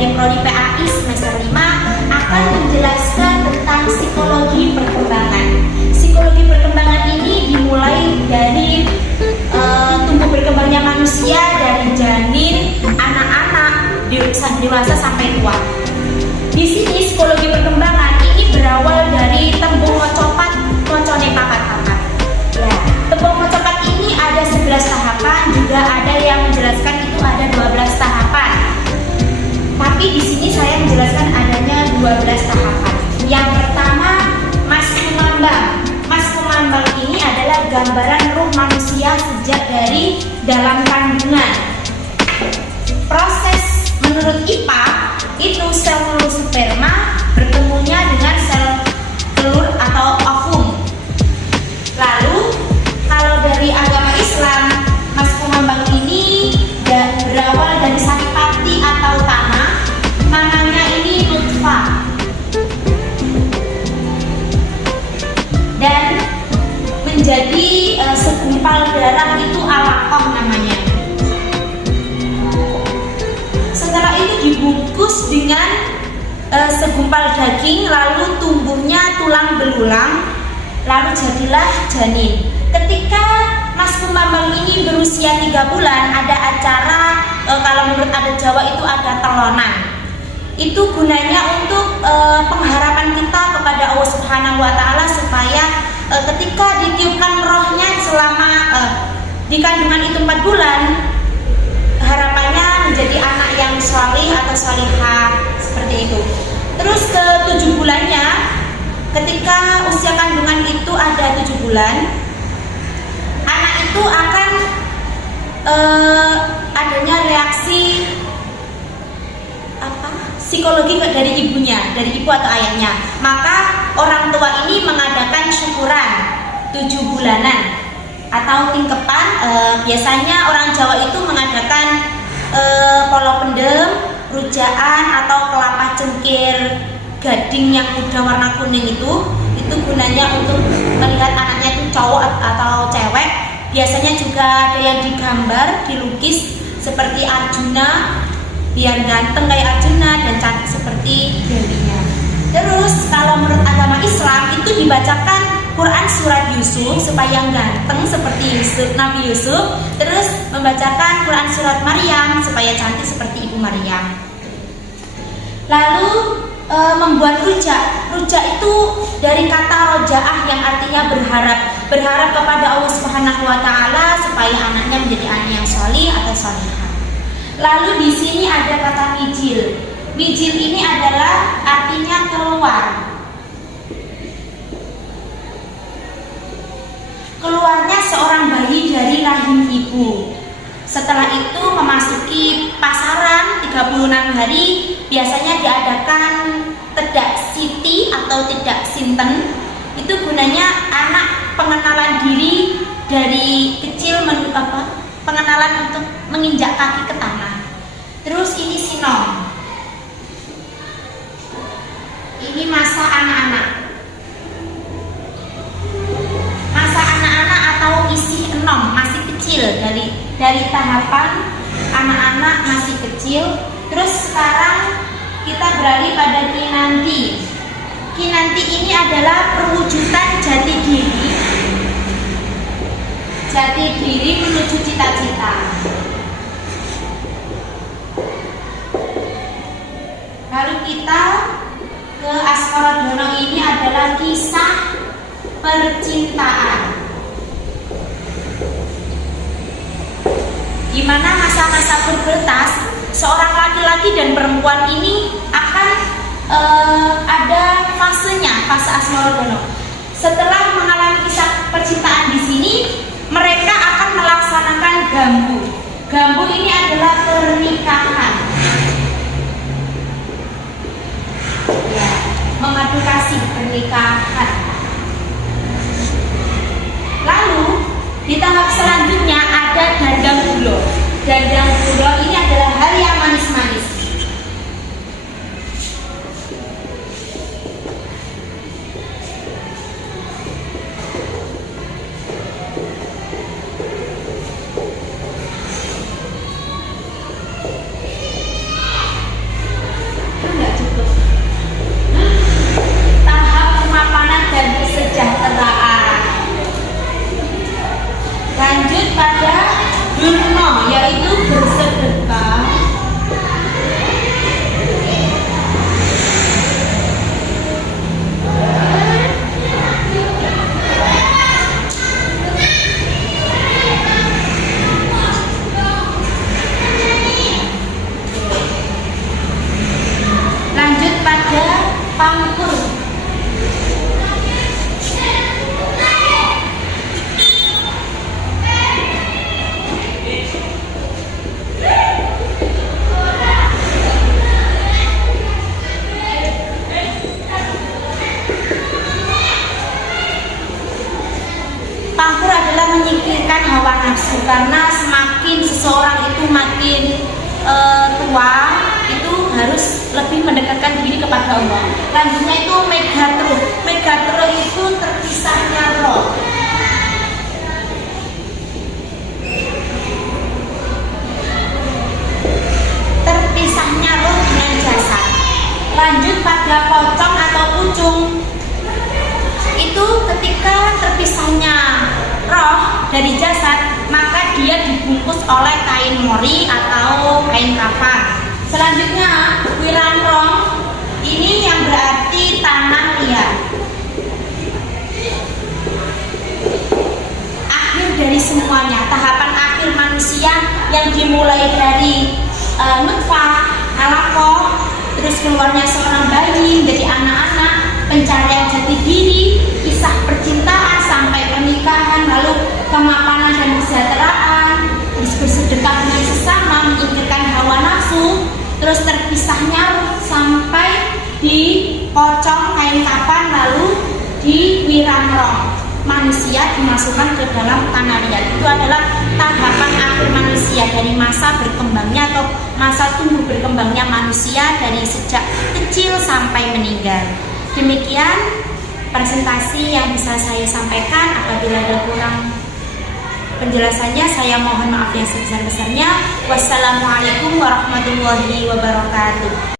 dari Prodi PAI semester 5 akan menjelaskan tentang psikologi perkembangan. Psikologi perkembangan ini dimulai dari tumbuh berkembangnya manusia dari janin, anak-anak, dewasa sampai tua. Di sini psikologi perkembangan ini berawal dari tembung mocopat mocone papat-papat. Ya, tembung mocopat ini ada 11 tahapan, juga ada yang menjelaskan itu ada 12 tahapan. Tapi di sini saya menjelaskan adanya 12 tahapan. Yang pertama, Mas Kumambang. Mas Kumambang ini adalah gambaran ruh manusia sejak dari dalam kandungan. Proses menurut IPA itu sel telur sperma bertemunya dengan sel telur atau ovum. Lalu kalau dari agama Islam, Mas Kumambang ini berawal dari saripati atau tanah, namanya ini nutfah, dan menjadi segumpal darah itu alaqah namanya. Setelah itu dibungkus dengan segumpal daging, lalu tumbuhnya tulang belulang, lalu jadilah janin. Ketika Mas Kumambang ini berusia 3 bulan, ada acara, kalau menurut adat Jawa itu ada telonan. Itu gunanya untuk pengharapan kita kepada Allah Subhanahu wa Ta'ala, supaya ketika ditiupkan rohnya selama di kandungan itu 4 bulan, harapannya menjadi anak yang sholih atau sholihah, seperti itu. Terus ke 7 bulannya, ketika usia kandungan itu ada 7 bulan, anak itu akan adanya reaksi psikologi dari ibunya, dari ibu atau ayahnya. Maka orang tua ini mengadakan syukuran 7 bulanan atau tingkepan. Biasanya orang Jawa itu mengadakan polo pendem, rujaan atau kelapa cengkir gading yang udah warna kuning itu gunanya untuk melihat anaknya itu cowok atau cewek. Biasanya juga ada yang digambar, dilukis seperti Arjuna, biar ganteng kayak Arjuna dan cantik seperti Dewinya. Terus kalau menurut agama Islam itu dibacakan Quran surat Yusuf supaya ganteng seperti Nabi Yusuf. Terus membacakan Quran surat Maryam supaya cantik seperti Ibu Maryam. Lalu membuat rujak. Rujak itu dari kata rojaah yang artinya berharap kepada Allah Subhanahu wa Ta'ala supaya anaknya menjadi anak yang sholih atau sholihah. Lalu di sini ada kata mijil. Mijil ini adalah artinya keluar. Keluarnya seorang bayi dari rahim ibu. Setelah itu memasuki pasaran 36 hari, biasanya diadakan tedak siti atau tedak sinten. Itu gunanya anak pengenalan diri dari kecil pengenalan untuk menginjak kaki ke tanah. Terus ini sinom. Ini masa anak-anak. Masa anak-anak atau isi enom, masih kecil, dari tahapan anak-anak masih kecil. Terus sekarang kita beralih pada kinanti. Kinanti ini adalah perwujudan jati diri menuju cita-cita. Lalu kita ke Asmarodono, ini adalah kisah percintaan. Di mana masa-masa pubertas seorang laki-laki dan perempuan ini akan ada fasenya, fase Asmarodono. Setelah mengalami kisah percintaan di sini, mereka akan melaksanakan gambu. Gambu ini adalah pernikahan. Ya, mengadu kasih pernikahan. Lalu di tahap selanjutnya ada dandang bulo. Dandang bulo ini adalah hal yang manis-manis. pangkur. Pangkur adalah menyingkirkan hawa nafsu, karena semakin seseorang itu makin tua, itu harus lebih mendekatkan diri kepada Allah. Lanjutnya itu megatro. Megatro itu terpisahnya roh. Terpisahnya roh dengan jasad. Lanjut pada pocong atau pucung. Itu ketika terpisahnya roh dari jasad, maka dia dibungkus oleh kain mori atau kain kafan. Selanjutnya wirangrong, ini yang berarti tanah liat. Akhir dari semuanya, tahapan akhir manusia yang dimulai dari nutfah, alaqah, terus keluarnya seorang bayi menjadi anak-anak, pencarian jati diri, kisah percintaan sampai pernikahan, lalu kemapanan dan kesejahteraan, terus bersedekah dengan sesama, menyingkirkan hawa nafsu, terus terpisahnya sampai di pocong kain kafan, lalu di wirangrong, manusia dimasukkan ke dalam tanah liat. Itu adalah tahapan akhir manusia, dari masa berkembangnya atau masa tumbuh berkembangnya manusia dari sejak kecil sampai meninggal. Demikian presentasi yang bisa saya sampaikan. Apabila ada kurang penjelasannya, saya mohon maaf yang sebesar-besarnya. Wassalamualaikum warahmatullahi wabarakatuh.